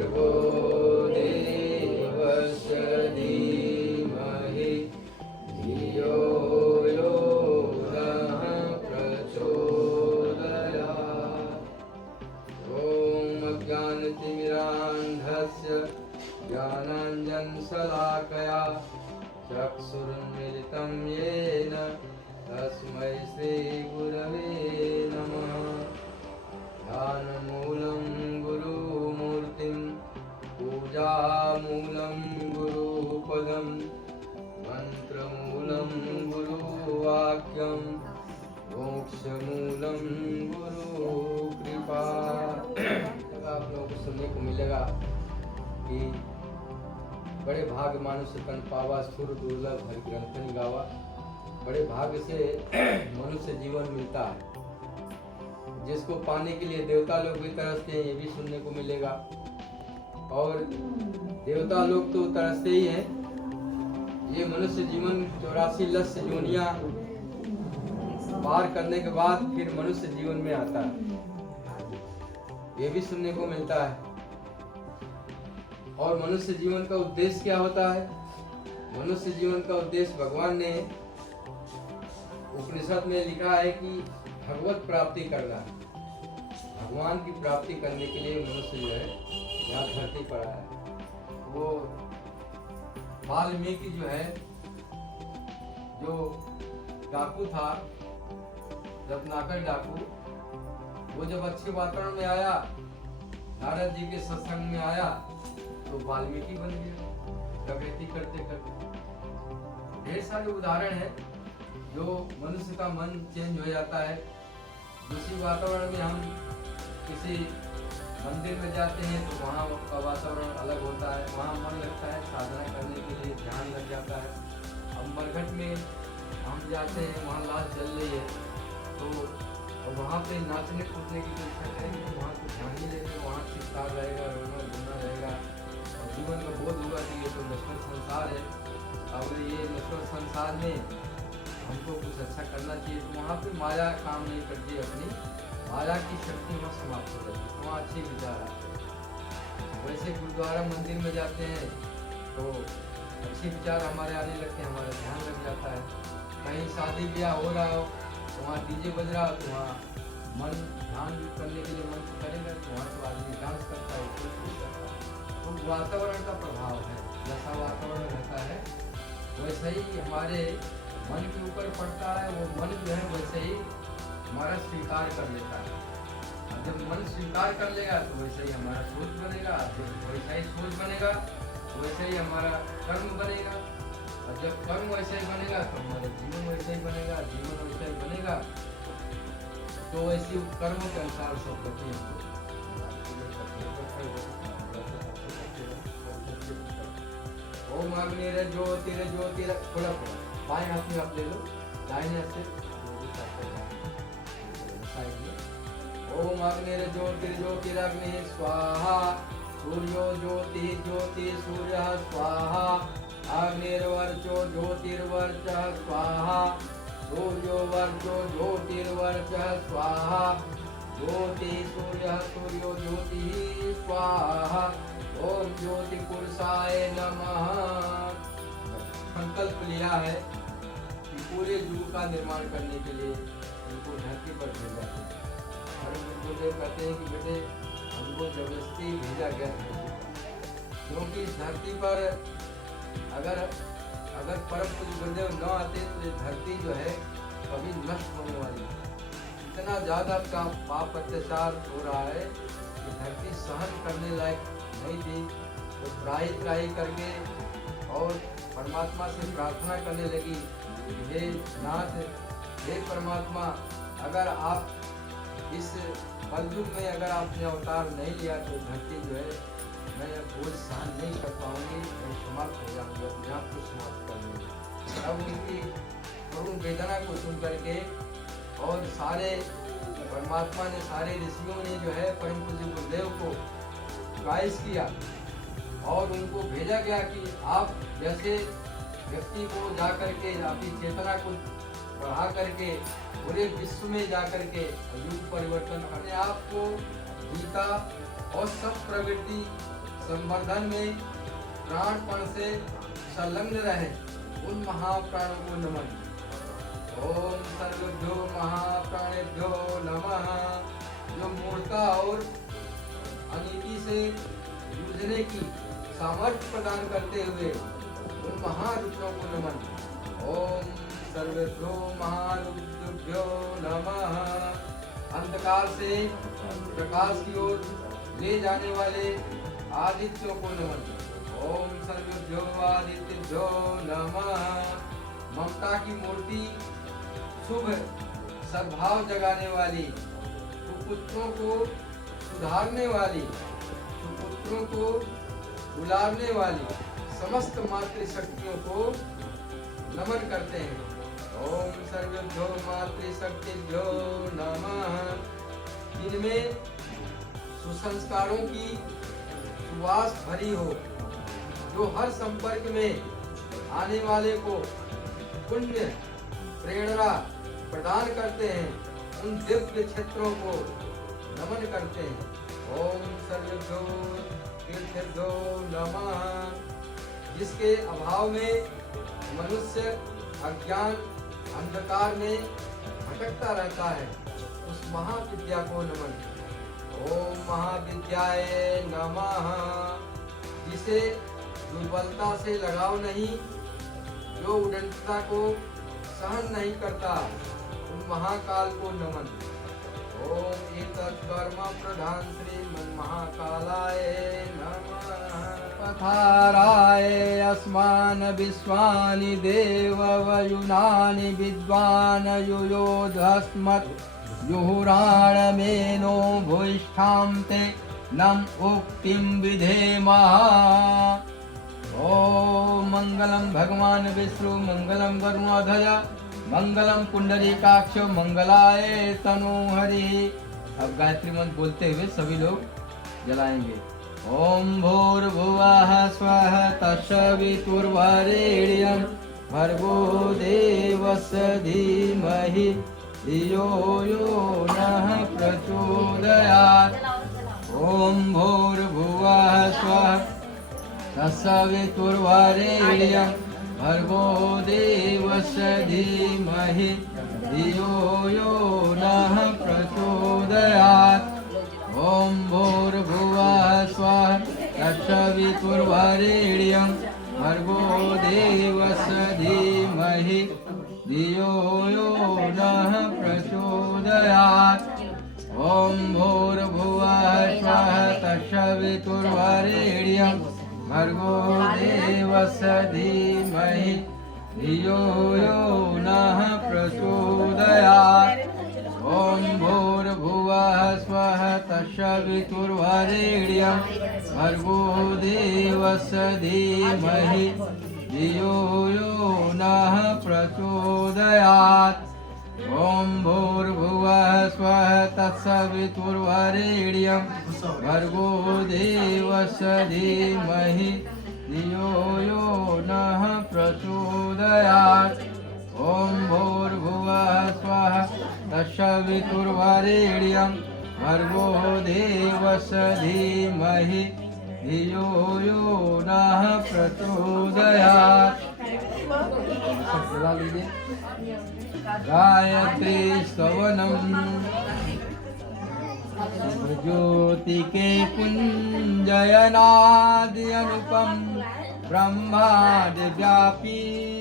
भर्गो देवस्य धीमहि धियो यो नः प्रचोदयात्। ॐ अज्ञानतिमिरान्धस्य ज्ञानाञ्जनशलाकया चक्षुरुन्मिलितं येन तस्मै श्रीगुरवे नमः। ध्यानमूलं गुरुमूर्तिं पूजामूलं गुरुपदं मन्त्रमूलं गुरुवाक्यं मोक्षमूलं गुरुकृपा। आप लोगों को सुनने को मिलेगा कि बड़े भाग मानुष तन पावा सुर दुर्लभ हरि ग्रंथ गावा। बड़े भाग्य से मनुष्य जीवन मिलता है, जिसको पाने के लिए देवता लोग भी तरसते हैं, ये भी सुनने को मिलेगा। और देवता लोग तो तरसते ही हैं, ये मनुष्य जीवन 84 लक्ष योनियां पार करने के बाद फिर मनुष्य जीवन में आता है, ये भी सुनने को मिलता है। और मनुष्य जीवन का उद्देश्य क्या होता है? मनुष्य जीवन का उद्देश्य भगवान ने उपनिषद में लिखा है कि भगवत प्राप्ति करना है। भगवान की प्राप्ति करने के लिए मनुष्य जो है यहाँ धरती पर आया है। वो वाल्मीकि जो है, जो डाकू था, रत्नाकर डाकू, वो जब अच्छे वातावरण में आया, नारद जी के सत्संग में आया, तो वाल्मीकि बन गया प्रकृति करते करते। ढेर सारे उदाहरण हैं जो मनुष्य का मन चेंज हो जाता है। दूसरी वातावरण में हम किसी मंदिर में जाते हैं तो वहाँ का वातावरण अलग होता है, वहाँ मन लगता है, साधना करने के लिए ध्यान लग जाता है। अब मरघट में हम जाते हैं, वहाँ लाश जल रही है, तो वहाँ पे नाचने कूदने की कोशिश करेंगे तो वहाँ तो ध्यान ही लेंगे, वहाँ चित्कार रहेगा, रोना धोना रहेगा। और जीवन का बोध होगा कि ये तो नश्वर संसार है, और ये नश्वर संसार में हमको कुछ अच्छा करना चाहिए। तो वहाँ पे माया काम नहीं करती, अपनी माया की शक्ति वहाँ समाप्त हो जाती है, वहाँ अच्छे विचार आते हैं। वैसे गुरुद्वारा मंदिर में जाते हैं तो अच्छे विचार हमारे आने लगते हैं, हमारा ध्यान लग जाता है। कहीं शादी ब्याह हो रहा हो तो वहाँ डीजे बज रहा हो तो वहाँ मन ध्यान करने के लिए मन करेगा, तो वहाँ तो आदमी डांस करता है, कुछ करता है। तो वातावरण का प्रभाव है, जैसा वातावरण रहता है वैसे ही हमारे मन के ऊपर पड़ता है। वो मन जो है वैसे ही हमारा स्वीकार कर लेता है। और जब मन स्वीकार कर लेगा तो वैसे ही हमारा सोच बनेगा, जब वैसा ही सोच बनेगा तो वैसे ही हमारा कर्म बनेगा, और जब कर्म वैसे ही बनेगा तो हमारा जीवन वैसे ही बनेगा, जीवन वैसे ही बनेगा तो वैसी कर्मों के अनुसार सब गति ओम अग्निरे ज्योतिरे ज्योतिरे थोड़ा बाएं हाथ में आप ले लो, दाहिने हाथ से ओम अग्निरे ज्योतिरे ज्योतिरग्नि स्वाहा सूर्यो ज्योति ज्योति सूर्यः स्वाहा अग्निर्वर्चो ज्योतिर्वर्चः स्वाहा सूर्यो वर्चो ज्योतिर्वर्चः स्वाहा ज्योति सूर्यः सूर्यो ज्योतिः स्वाहा ओम ज्योति पुरुषाय नमः। संकल्प लिया है कि पूरे युग का निर्माण करने के लिए उनको धरती पर भेजा है। और गुरुदेव कहते हैं कि बेटे हमको जबरदस्ती भेजा गया धरती पर, क्योंकि इस धरती पर अगर परम पूज्य गुरुदेव न आते तो ये धरती जो है कभी नष्ट होने वाली है। इतना ज्यादा का पाप अत्याचार हो रहा है कि धरती सहन करने लायक नहीं थी। तो त्राही करके और परमात्मा से प्रार्थना करने लगी, हे नाथ, हे परमात्मा, अगर आप इस कलयुग में अगर आपने अवतार नहीं लिया तो धरती जो है मैं बोझ सहन नहीं कर पाऊंगी, मैं समाप्त हो जाऊंगी, अपने आप को समाप्त कर लूँगी। अब उनकी करुण वेदना को सुन करके और सारे परमात्मा ने, सारे ऋषियों ने जो है परम पूज्य गुरुदेव को गाइस किया और उनको भेजा गया कि आप जैसे व्यक्ति को जा करके अपनी चेतना को बढ़ा करके पूरे विश्व में जा करके युग परिवर्तन अपने आप को गीता और सब प्रवृत्ति संवर्धन में प्राणपण से संलग्न रहे उन महाप्राणों को नमन। ओम सर्वभ्यो महाप्राणेभ्यो नमः। जो मूर्खता और अनीति से जूझने की सामर्थ्य प्रदान करते हुए उन महारुद्रों को नमन। ओम सर्वभ्यो महारुद्रेभ्यो नमः। अंधकार से प्रकाश की ओर ले जाने वाले आदित्यों को नमन। ओम सर्वभ्यो आदित्यभ्यो नमः। ममता की मूर्ति, शुभ सद्भाव जगाने वाली, सुपुत्रों को सुधारने वाली, सुपुत्रों को बुलाने वाली समस्त मातृशक्तियों को नमन करते हैं। ओम सर्वभ्यो मातृशक्तिभ्यो नमः। जिनमें सुसंस्कारों की सुवास भरी हो, जो हर संपर्क में आने वाले को पुण्य प्रेरणा प्रदान करते हैं, उन दिव्य क्षेत्रों को नमन करते हैं। ओम सर्वभ्यो तीर्थेभ्यो नमः। जिसके अभाव में मनुष्य अज्ञान अंधकार में भटकता रहता है, उस महाविद्या को नमन। ओम महाविद्याय नमः। जिसे दुर्बलता से लगाव नहीं, जो उदंडता को सहन नहीं करता, उन महाकाल को नमन। ओम एतत् कर्म प्रधान श्रीमन् महाकालाय नमः। पथाराय अस्मान् विश्वानि देव वयुनानि विद्वान् युयोधस्मत् युहुराणमेनो भूयिष्ठां ते नम उक्तिं विधेमः। ओम मंगलम भगवान विष्णु मंगलम गरुणाध्वज मंगलम पुंडरीकाक्ष मंगलाय तनोहरि। अब गायत्री मंत्र बोलते हुए सभी लोग जलाएंगे। ओम भूर्भुवः स्वः तत्सवितुर्वरेण्यं भर्गो देवस्य धीमहि धियो यो नः प्रचोदयात्। ओम भूर्भुवः स्वः तत्सवितुर्वरेण्यं भर्गो देवस्य धीमहि धियो यो नः प्रचोदयात्। ओम भूर्भुवः स्वः तत्सवितुर्वरेण्यं भर्गो देवस्य धीमहि धियो यो नः प्रचोदयात्। ओम भूर्भुवः स्वः तत्सवितुर्वरेण्यं भर्गो देवस्य धीमहि धियो यो नः प्रचोदयात्। ओम भूर्भुवः स्वः तत्सवितुर्वरेण्यं भर्गो देवस्य धीमहि धियो यो नः प्रचोदयात्। ओम भूर्भुवः स्वः तत्सवितुर्वरेण्यं भर्गो देवस्य धीमहि धियो यो नः प्रचोदयात्। ओम भूर्भुवः स्वः तत्सवितुर्वरेण्यं भर्गो देवस्य धीमहि धियो यो नः प्रचोदयात्। गायत्री स्तवनम् ज्योति के पुंजयनादि अनुपम ब्रह्मादि व्यापी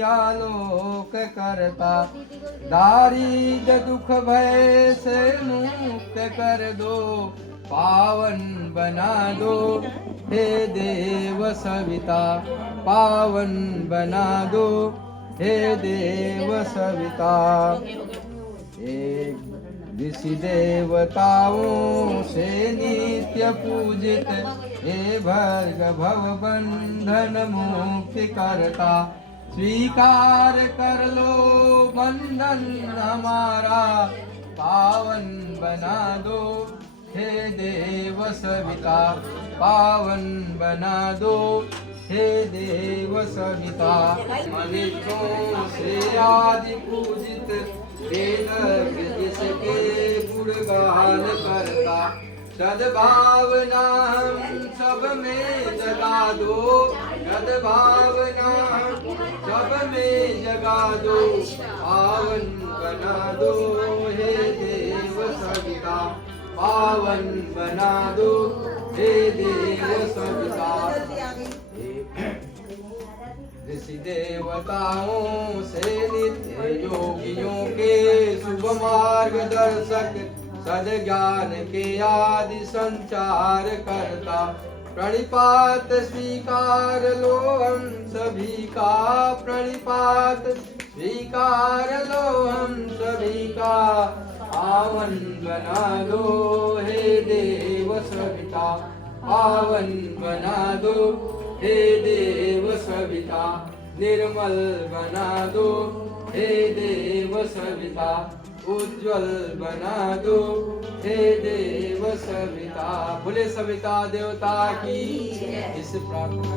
आलोक करता। दारिद्र दुख भय से मुक्त कर दो, पावन बना दो हे देव सविता, पावन बना दो हे देव सविता। एक ऋषि देवताओं से नित्य पूजित हे भर्ग भव बंधन मुक्ति करता। स्वीकार कर लो बंधन हमारा, पावन बना दो हे देव सविता, पावन बना दो हे देव सविता। मनुष्यों से आदि पूजित वेद जिसके गुणगान करता। सद्भावना हम सब सब में जगा दो यद भावना, सब में जगा दो पावन बना दो हे देव सविता, पावन बना दो हे देव सविता। ऋषि देवताओं से नित्य योगियों के शुभ मार्गदर्शक, सद ज्ञान के आदि संचार करता, प्रणिपात स्वीकार लो हम सभी का, प्रणिपात स्वीकार लो हम सभी का, पावन बना दो हे देव सविता, पावन बना दो हे देव सविता, निर्मल बना दो हे देव सविता, उज्जवल बना दो हे देव सविता। बोले सविता देवता की इस प्रार्थना।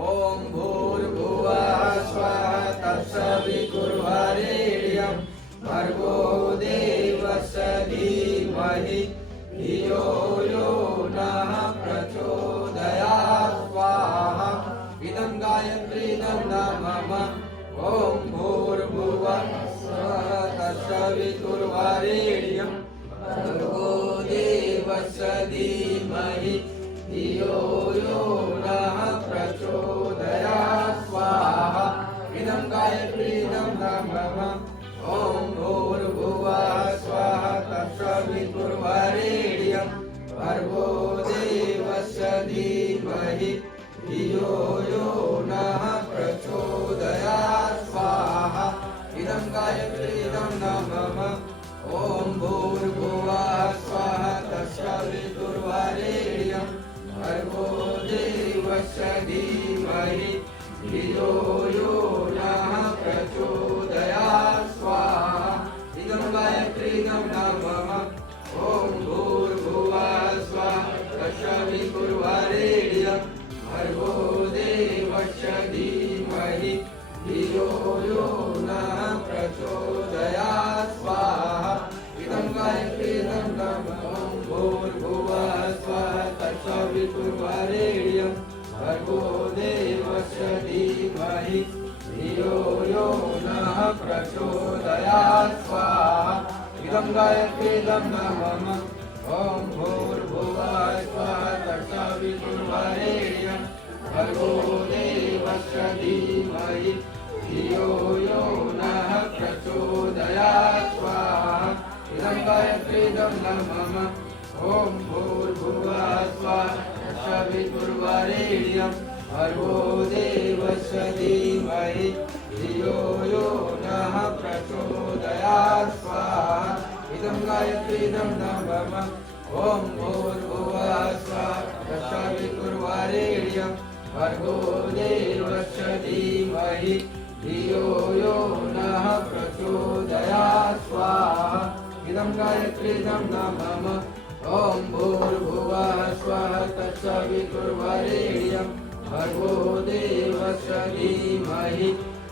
ओम भूर्भुवः स्वः तत्सवितुर्वरेण्यं भर्गो देवस्य धीमहि धियो यो नः प्रचोदयात् स्वाहा। इदं गायत्रीदं नमः। ओम भूर्भुवः स्वः तत्सवितुर्वरेण्यं भर्गो देवस्य धीमहि धियो यो नः प्रचोदयात् स्वाहा। इदं गायत्रीदं नमः। ओम भूर्भुवः स्वः तत्सवितुर्वरेण्यं भर्गो देवस्य धीमहि धियो यो नः प्रचोदयात् स्वाहा। इदं गायत्रीदं नमः। ओम भूर्भुवः स्वः तत्सवितुर्वरेण्यं भर्गो देवस्य धीमहि धियो यो नः प्रचोदयात् स्वाहा। इदं गायत्रीदं नमः। ओम भूर्भुवः स्वः तत्सवितुर्वरेण्यं भर्गो देवस्य धीमहि धियो यो नः प्रचोदयात् स्वाहा। इदं गायत्रीदं नमः। भूर्भुवः स्वः तत्सवितुर्वरेण्यं भर्गो देवस्य धीमहि धियो यो नः प्रचोदयात् स्वाहा। इदं गायत्रीदं नमः। ओम भूर्भुवः स्वः तत्सवितुर्वरेण्यं भर्गो देवस्य धीमहि धियो यो नः प्रचोदयात् स्वाहा। इदं गायत्रीदं नमः। ओम भूर्भुवः स्वः तत्सवितुर्वरेण्यं भर्गो देवस्य धीमहि धियो यो नः प्रचोदयात् स्वाहा। इदं गायत्रीदं नमः। ओम भूर्भुवः स्वः तत्सवितुर्वरेण्यं भर्गो देवस्य धीमहि धियो यो नः प्रचोदयात् स्वाहा। इदं गायत्रीदं नमः। ओम भूर्भुवः स्वः तत्सवितुर्वरेण्यं भर्गो देवस्य धीमहि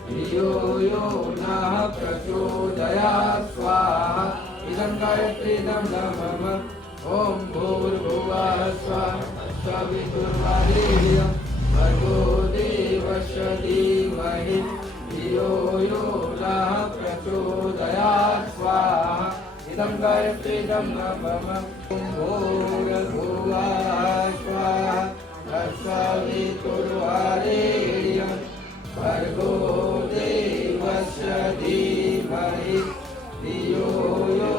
धियो यो नः प्रचोदयात् स्वाहा। इदं गायत्रीदं नमः। ओम भूर्भुवः स्वः तत्सवितुर्वरेण्यं भर्गो देवस्य धीमहि धियो यो नः प्रचोदयात् स्वाहा। इदं गायत्रीदं नमः। भूर्भुवः स्वः तत्सवितुर्वरेण्यं भर्गो देवस्य धीमहि धियो यो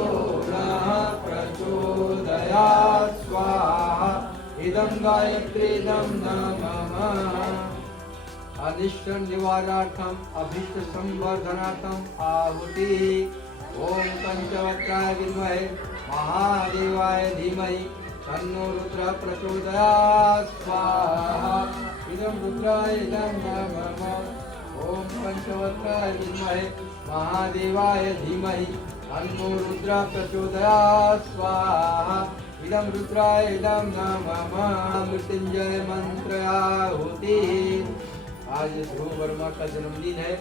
नः प्रचोदयात् स्वाहा। इदं गायत्रीदं नमः। अनिष्ट निवारणार्थम अभीष्ट संवर्धनार्थम आहुति। ओम पंचवक्त्राय विद्महे महादेवाय धीमहि तन्नो रुद्र प्रचोदयात् स्वाहा। इदं रुद्राय इदं नमः। ओम पंचवक्त्राय विद्महे महादेवाय धीमहि अन्नो रुद्रा प्रचोदयात् स्वाहा इदं रुद्राय इदं नमः मृत्युंजय मंत्रयाहुति। आज ध्रुव वर्मा का जन्मदिन है।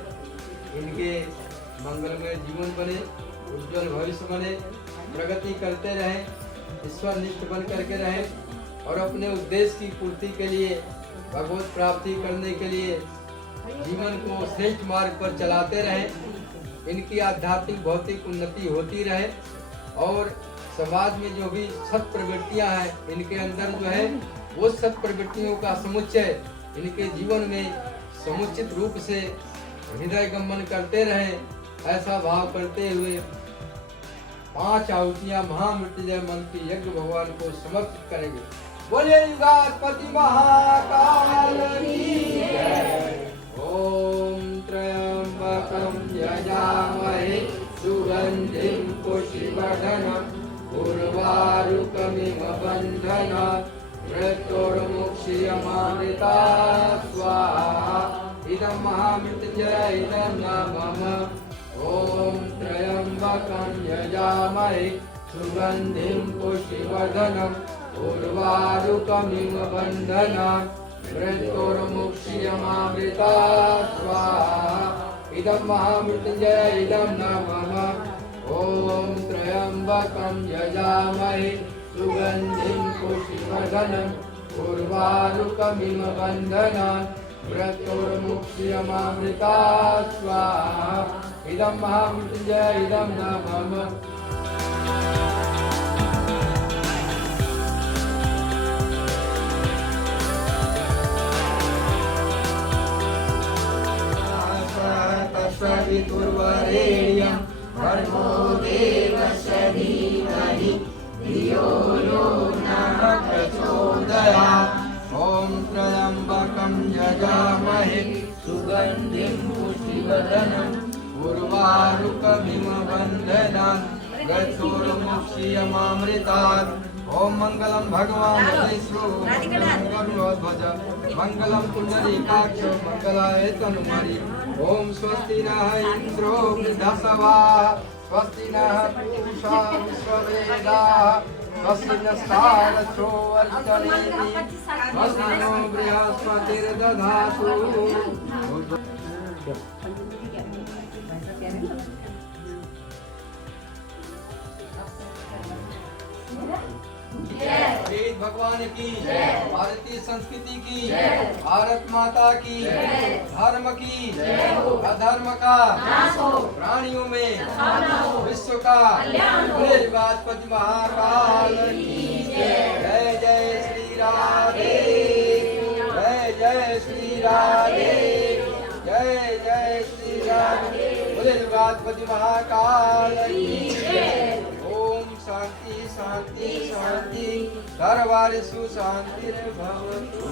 इनके मंगलमय जीवन बने, उज्जवल भविष्य बने, प्रगति करते रहें, ईश्वर निष्ठ बन करके रहें और अपने उद्देश्य की पूर्ति के लिए, भगवत प्राप्ति करने के लिए जीवन को श्रेष्ठ मार्ग पर चलाते रहें। इनकी आध्यात्मिक भौतिक उन्नति होती रहे और समाज में जो भी सत प्रवृत्तियां हैं इनके अंदर जो है वो सत प्रवृत्तियों का समुच्चय इनके जीवन में समुचित रूप से हृदय गमन करते रहें, ऐसा भाव करते हुए 5 आहुतियां महामृत्युंजय मंत्र यज्ञ भगवान को समर्पित करेंगे। बोलिए युगाधिपति महाकाल की जय। ओम त्र्यंबकं यजामहे सुगंधिं पुष्टिवर्धनम् उर्वारुकमिव बन्धनात् मृत्योर्मुक्षीयमामृतात् स्वाहा इदं महामृत्युंजय इदं नमः। ओम त्र्यंबकं यजामहे सुगंधिं पुष्टिवर्धनम् उर्वारुकमिव बन्धनात् मृत्योर्मुक्षीयमामृतात् स्वाहा इदं महामृत्युंजय इदं नमः। ओम त्र्यंबकं यजामहे सुगंधिं पुष्टिवर्धनम् उर्वारुकमिव बन्धनात् मृत्योर्मुक्षीयमामृतात् स्वाहा इदं महामृत्युंजय इदं नमः। तत्सवितुर्वरेण्यं भर्गो देवस्य धीमहि धियो यो नः प्रचोदयात्। ओम त्र्यंबकं यजामहे सुगंधिं पुष्टिवर्धनम् उर्वारुकमिव बन्धनात् मृत्योर्मुक्षीयमामृतात्। ओम मंगलम भगवान विष्णु गरुड़ध्वज मंगलम पुंडरीकाक्ष मंगलाय तनुहरि। ओम स्वस्ति नः इंद्रो वृद्धसवाः स्वस्ति नः पूषा विश्ववेदाः स्वस्ति नस्तारसो वर्तन्ते स्वस्ति नो बृहस्पतिर्दधातु। वेद भगवान की, भारतीय संस्कृति की, भारत माता की, धर्म की, अधर्म का, प्राणियों में विश्व का युगाधिपति महाकाल की जय। जय श्री राधे, जय जय श्री राधे, जय जय श्री राधे। बोले युगाधिपति महाकाल की जय। ओम शांति शांति शांति सर्वारिषु शांतिर्भवतु।